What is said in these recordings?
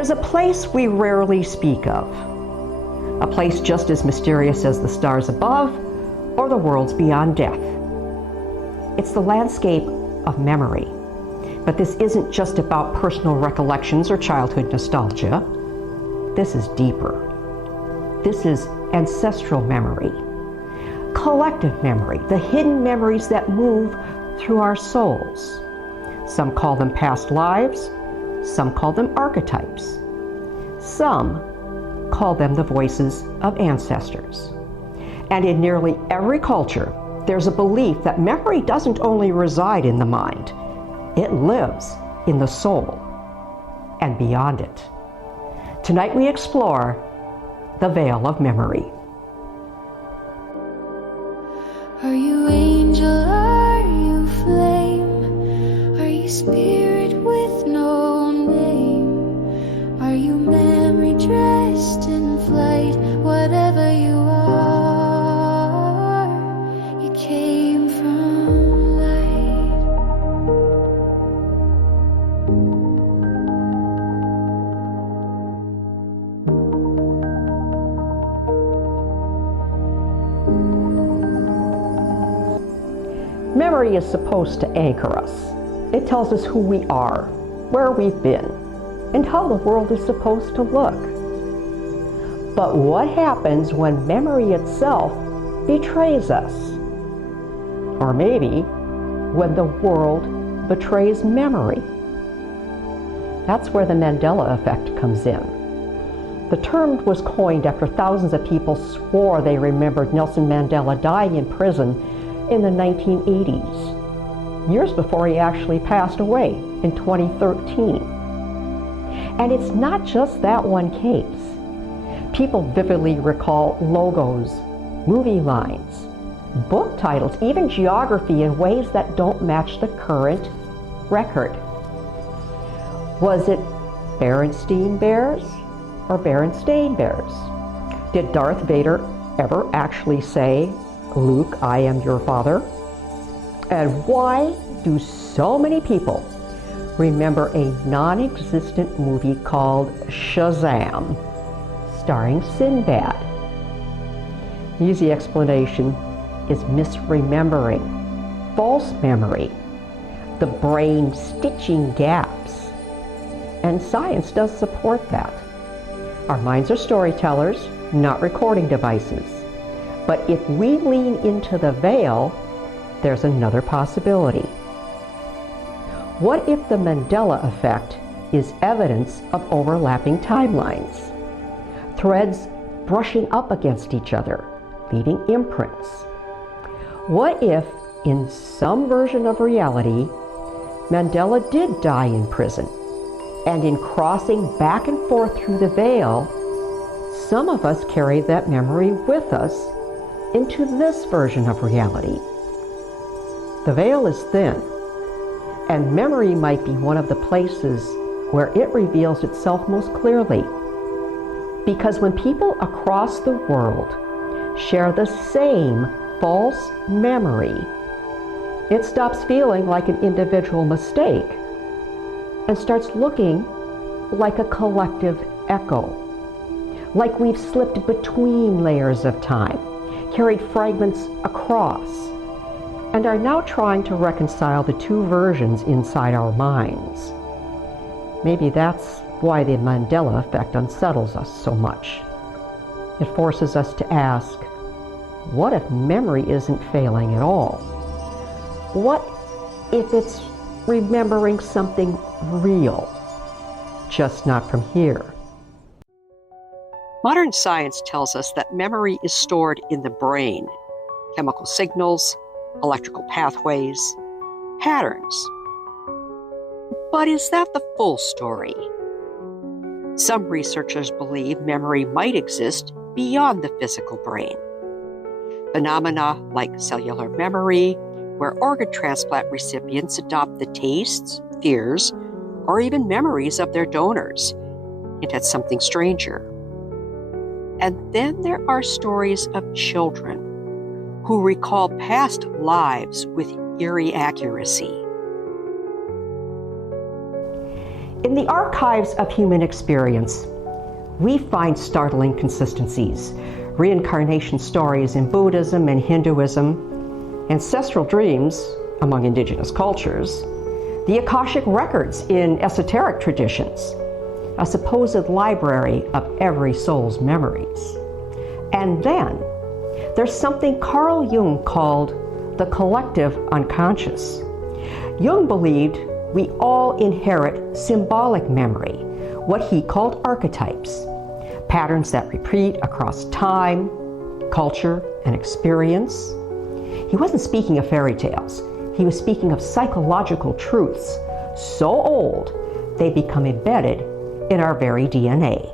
There's a place we rarely speak of, a place just as mysterious as the stars above or the worlds beyond death. It's the landscape of memory. But this isn't just about personal recollections or childhood nostalgia. This is deeper. This is ancestral memory, collective memory, the hidden memories that move through our souls. Some call them past lives, some call them archetypes. Some call them the voices of ancestors. And in nearly every culture, there's a belief that memory doesn't only reside in the mind, it lives in the soul and beyond it. Tonight we explore the veil of memory. Are you angel? Are you flame? Are you spirit with no name? Are you memory dressed in flight? Whatever you are, you came from light. Memory is supposed to anchor us. It tells us who we are, where we've been, and how the world is supposed to look. But what happens when memory itself betrays us? Or maybe when the world betrays memory? That's where the Mandela effect comes in. The term was coined after thousands of people swore they remembered Nelson Mandela dying in prison in the 1980s, years before he actually passed away in 2013. And it's not just that one case. People vividly recall logos, movie lines, book titles, even geography in ways that don't match the current record. Was it Berenstain Bears or Berenstain Bears? Did Darth Vader ever actually say, "Luke, I am your father"? And why do so many people remember a non-existent movie called Shazam, starring Sinbad? Easy explanation is misremembering, false memory, the brain stitching gaps. And science does support that. Our minds are storytellers, not recording devices. But if we lean into the veil, there's another possibility. What if the Mandela effect is evidence of overlapping timelines? Threads brushing up against each other, leaving imprints. What if, in some version of reality, Mandela did die in prison, and in crossing back and forth through the veil, some of us carry that memory with us into this version of reality? The veil is thin, and memory might be one of the places where it reveals itself most clearly. Because when people across the world share the same false memory, it stops feeling like an individual mistake and starts looking like a collective echo. Like we've slipped between layers of time, carried fragments across, and are now trying to reconcile the two versions inside our minds. Maybe that's why the Mandela effect unsettles us so much. It forces us to ask, what if memory isn't failing at all? What if it's remembering something real, just not from here? Modern science tells us that memory is stored in the brain. Chemical signals, electrical pathways, patterns. But is that the full story? Some researchers believe memory might exist beyond the physical brain. Phenomena like cellular memory, where organ transplant recipients adopt the tastes, fears, or even memories of their donors, hint at something stranger. And then there are stories of children who recall past lives with eerie accuracy. In the archives of human experience, we find startling consistencies. Reincarnation stories in Buddhism and Hinduism, ancestral dreams among indigenous cultures, the Akashic records in esoteric traditions, a supposed library of every soul's memories. And then there's something Carl Jung called the collective unconscious. Jung believed we all inherit symbolic memory, what he called archetypes, patterns that repeat across time, culture, and experience. He wasn't speaking of fairy tales. He was speaking of psychological truths so old they become embedded in our very DNA.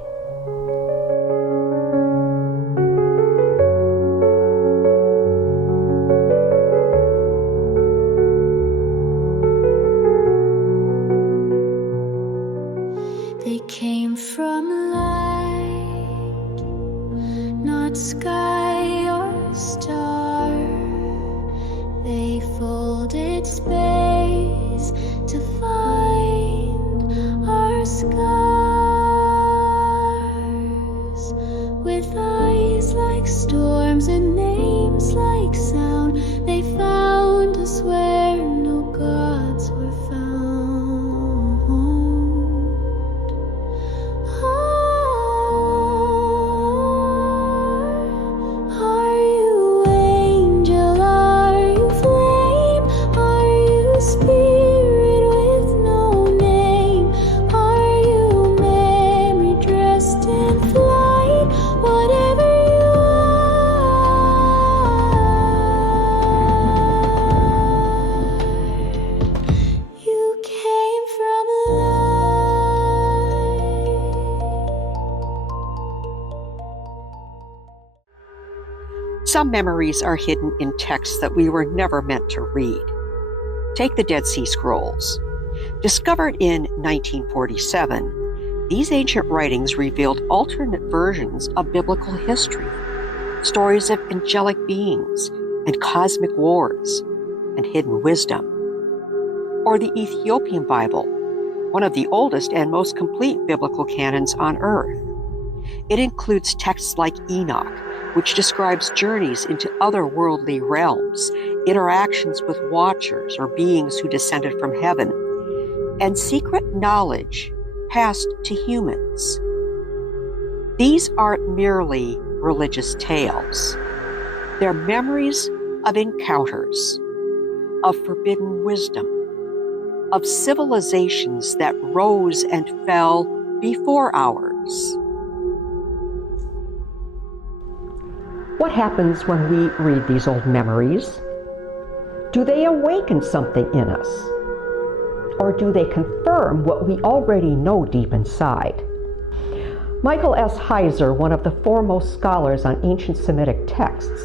They came from light, not sky or star. They folded space to find our scars. With eyes like storms and names like sound, they found us where no gods were found. Are you angel? Are you flame? Are you spirit with no name? Are you memory dressed in flight? Whatever you are, you came from light. Some memories are hidden in texts that we were never meant to read. Take the Dead Sea Scrolls. Discovered in 1947, these ancient writings revealed alternate versions of biblical history, stories of angelic beings and cosmic wars and hidden wisdom. Or the Ethiopian Bible, one of the oldest and most complete biblical canons on earth. It includes texts like Enoch, which describes journeys into otherworldly realms, interactions with watchers or beings who descended from heaven, and secret knowledge passed to humans. These aren't merely religious tales. They're memories of encounters, of forbidden wisdom, of civilizations that rose and fell before ours. What happens when we read these old memories? Do they awaken something in us? Or do they confirm what we already know deep inside? Michael S. Heiser, one of the foremost scholars on ancient Semitic texts,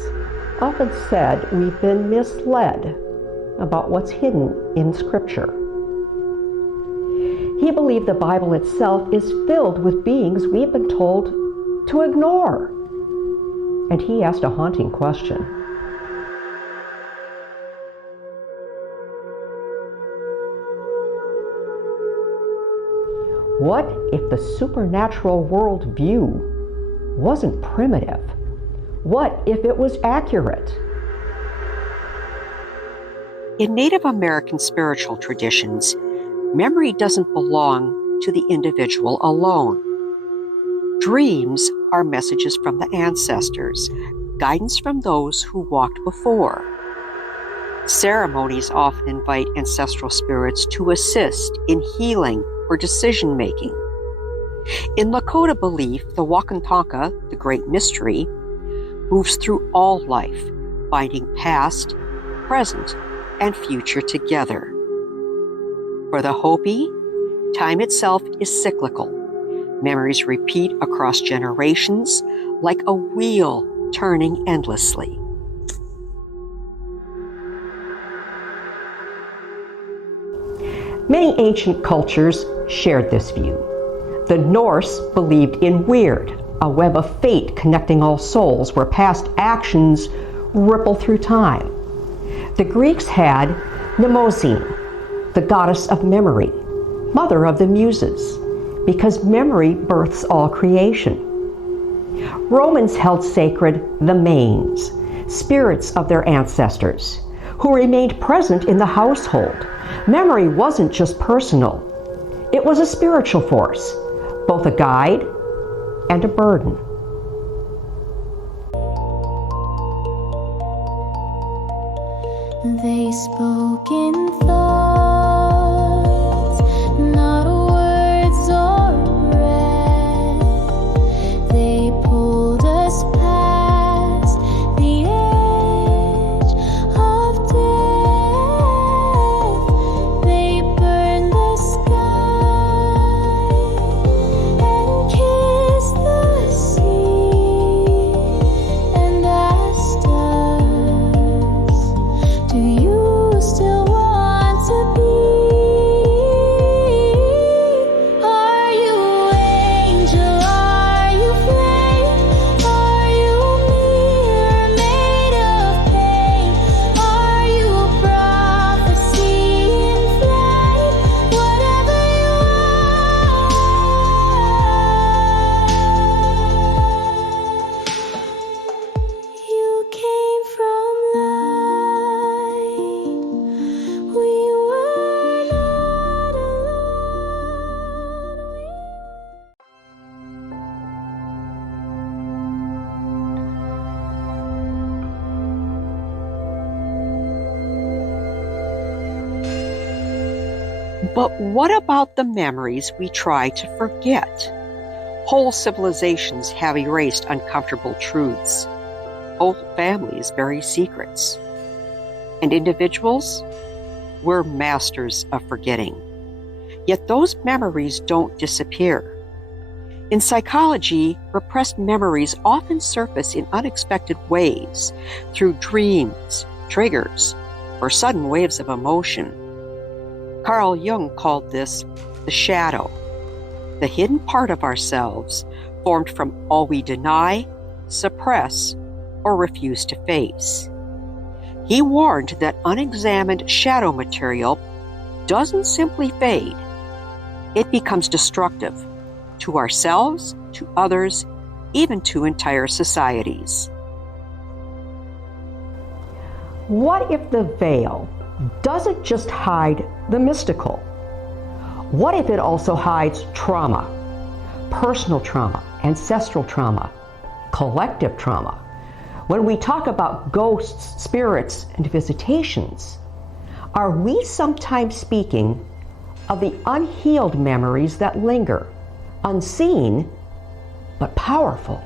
often said we've been misled about what's hidden in Scripture. He believed the Bible itself is filled with beings we've been told to ignore. And he asked a haunting question. What if the supernatural world view wasn't primitive? What if it was accurate? In Native American spiritual traditions, memory doesn't belong to the individual alone. Dreams are messages from the ancestors, guidance from those who walked before. Ceremonies often invite ancestral spirits to assist in healing or decision-making. In Lakota belief, the Wakantanka, the Great Mystery, moves through all life, binding past, present, and future together. For the Hopi, time itself is cyclical. Memories repeat across generations like a wheel turning endlessly. Many ancient cultures shared this view. The Norse believed in Weird, a web of fate connecting all souls where past actions ripple through time. The Greeks had Mnemosyne, the goddess of memory. mother of the muses, because memory births all creation. Romans held sacred the manes, spirits of their ancestors, who remained present in the household. Memory wasn't just personal, it was a spiritual force, both a guide and a burden. They spoke in thoughts, not words or breath. They pulled us past the edge of death. They burned the sky and kissed the sea and asked us, do you still want to be? Are you angel? Are you flame? Are you mirror made of pain? Are you prophecy in flight? Whatever you are, you came from light. We were not But what about the memories we try to forget? Whole civilizations have erased uncomfortable truths. Whole families bury secrets. And individuals? We're masters of forgetting. Yet those memories don't disappear. In psychology, repressed memories often surface in unexpected ways through dreams, triggers, or sudden waves of emotion. Carl Jung called this the shadow, the hidden part of ourselves formed from all we deny, suppress, or refuse to face. He warned that unexamined shadow material doesn't simply fade, it becomes destructive to ourselves, to others, even to entire societies. What if the veil doesn't just hide the mystical? What if it also hides trauma, personal trauma, ancestral trauma, collective trauma? When we talk about ghosts, spirits, and visitations, are we sometimes speaking of the unhealed memories that linger, unseen but powerful?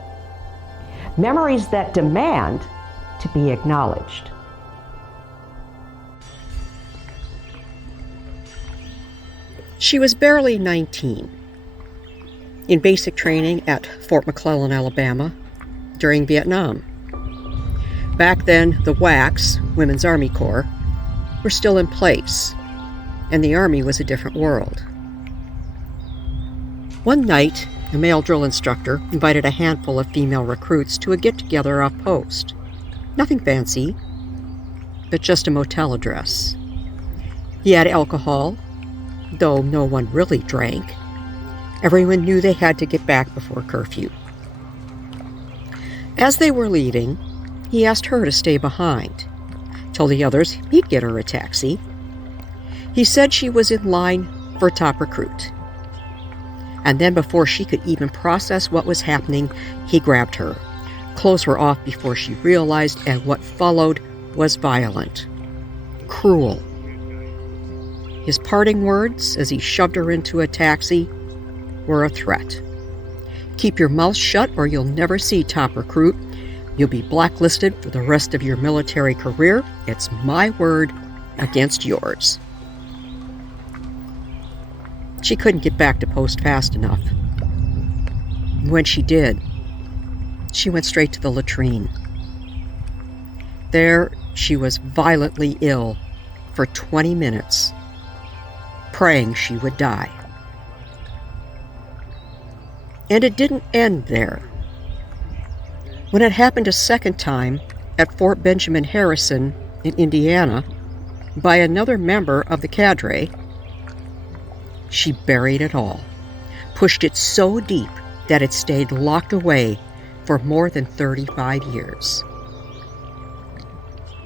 Memories that demand to be acknowledged. She was barely 19, in basic training at Fort McClellan, Alabama, during Vietnam. Back then, the WACs, Women's Army Corps, were still in place, and the Army was a different world. One night, a male drill instructor invited a handful of female recruits to a get-together off post. Nothing fancy, but just a motel address. He had alcohol, though no one really drank. Everyone knew they had to get back before curfew. As they were leaving, he asked her to stay behind, told the others he'd get her a taxi. He said she was in line for top recruit. And then before she could even process what was happening, he grabbed her. Clothes were off before she realized, and what followed was violent, cruel. His parting words, as he shoved her into a taxi, were a threat. Keep your mouth shut or you'll never see top recruit. You'll be blacklisted for the rest of your military career. It's my word against yours. She couldn't get back to post fast enough. When she did, she went straight to the latrine. There, she was violently ill for 20 minutes, praying she would die. And it didn't end there. When it happened a second time at Fort Benjamin Harrison in Indiana by another member of the cadre, she buried it all, pushed it so deep that it stayed locked away for more than 35 years.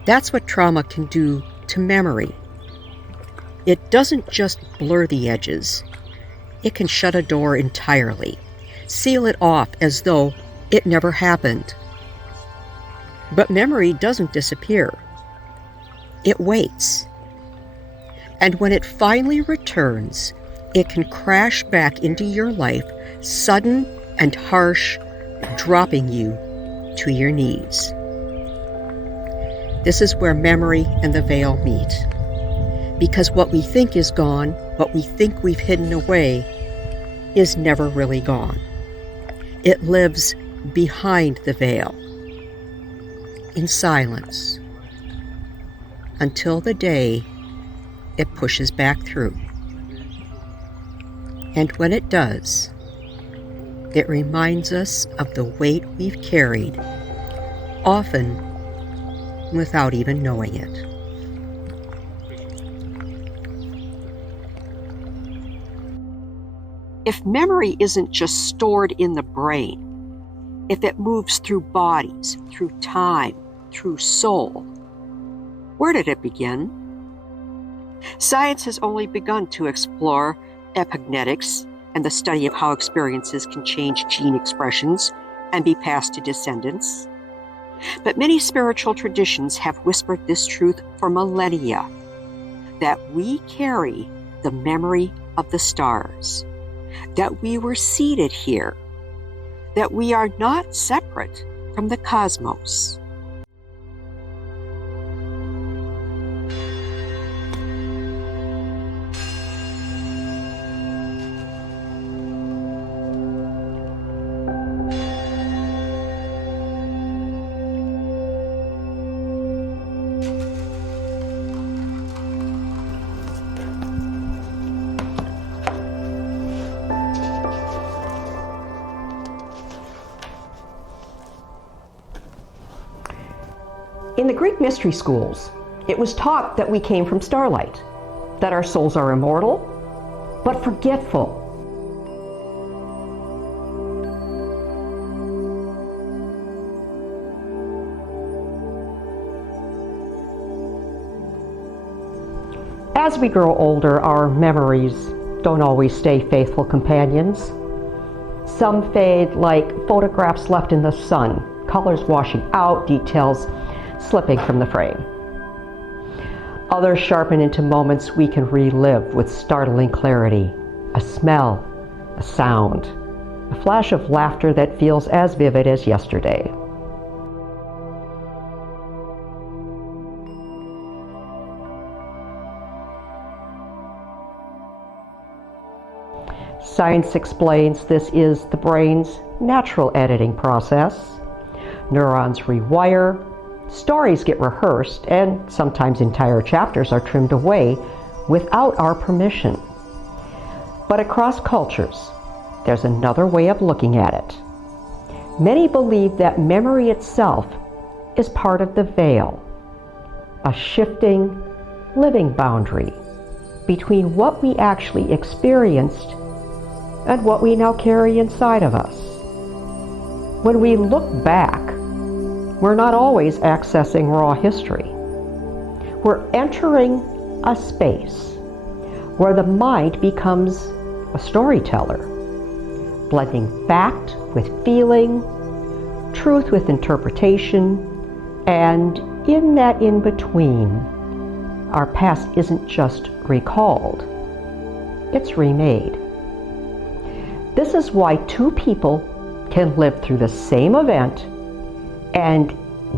That's what trauma can do to memory. It doesn't just blur the edges. It can shut a door entirely, seal it off as though it never happened. But memory doesn't disappear. It waits. And when it finally returns, it can crash back into your life, sudden and harsh, dropping you to your knees. This is where memory and the veil meet. Because what we think is gone, what we think we've hidden away, is never really gone. It lives behind the veil, in silence, until the day it pushes back through. And when it does, it reminds us of the weight we've carried, often without even knowing it. If memory isn't just stored in the brain, if it moves through bodies, through time, through soul, where did it begin? Science has only begun to explore epigenetics and the study of how experiences can change gene expressions and be passed to descendants. But many spiritual traditions have whispered this truth for millennia, that we carry the memory of the stars, that we were seated here, that we are not separate from the cosmos. In the Greek mystery schools, it was taught that we came from starlight, that our souls are immortal, but forgetful. As we grow older, our memories don't always stay faithful companions. Some fade like photographs left in the sun, colors washing out, details slipping from the frame. Others sharpen into moments we can relive with startling clarity. A smell, a sound, a flash of laughter that feels as vivid as yesterday. Science explains this is the brain's natural editing process. Neurons rewire, stories get rehearsed, and sometimes entire chapters are trimmed away without our permission. But across cultures, there's another way of looking at it. Many believe that memory itself is part of the veil, a shifting, living boundary between what we actually experienced and what we now carry inside of us. When we look back, we're not always accessing raw history. We're entering a space where the mind becomes a storyteller, blending fact with feeling, truth with interpretation, and in that in-between, our past isn't just recalled, it's remade. This is why two people can live through the same event and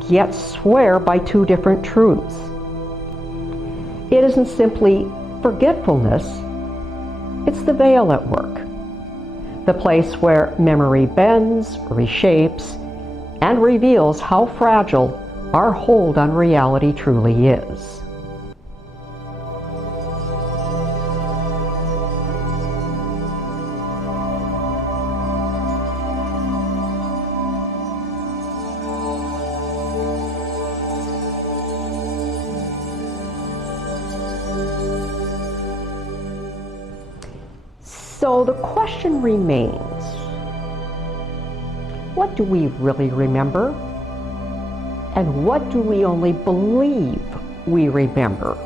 yet swear by two different truths. It isn't simply forgetfulness, it's the veil at work. The place where memory bends, reshapes, and reveals how fragile our hold on reality truly is. So the question remains, what do we really remember? And what do we only believe we remember?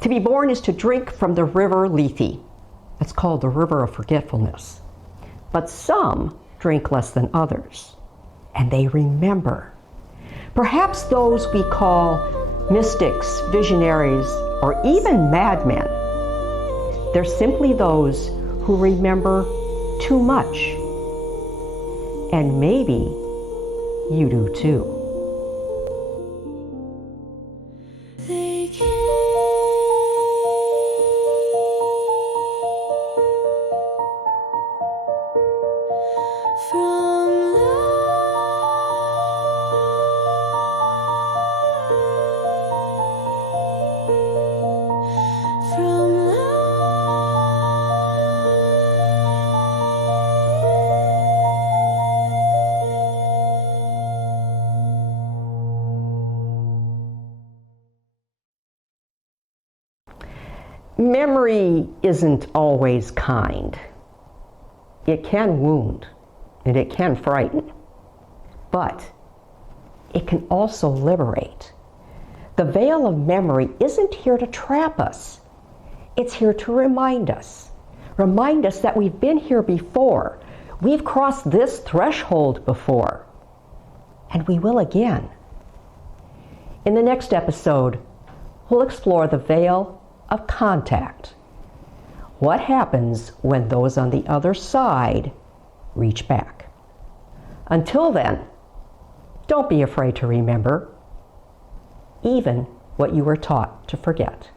To be born is to drink from the river Lethe. That's called the river of forgetfulness. But some drink less than others, and they remember. Perhaps those we call mystics, visionaries, or even madmen. They're simply those who remember too much. And maybe you do too. They came from Memory isn't always kind. It can wound and it can frighten, but it can also liberate. The veil of memory isn't here to trap us. It's here to remind us that we've been here before. We've crossed this threshold before, and we will again. In the next episode, we'll explore the veil of contact. What happens when those on the other side reach back? Until then, don't be afraid to remember, even what you were taught to forget.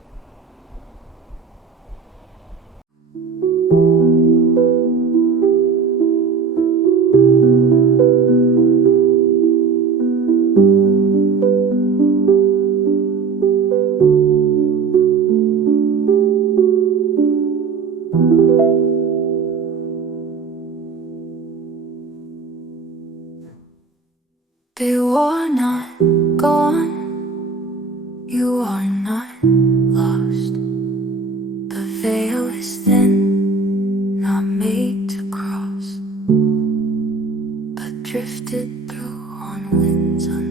You are not gone, you are not lost. The veil is thin, not made to cross, but drifted through on winds unknown.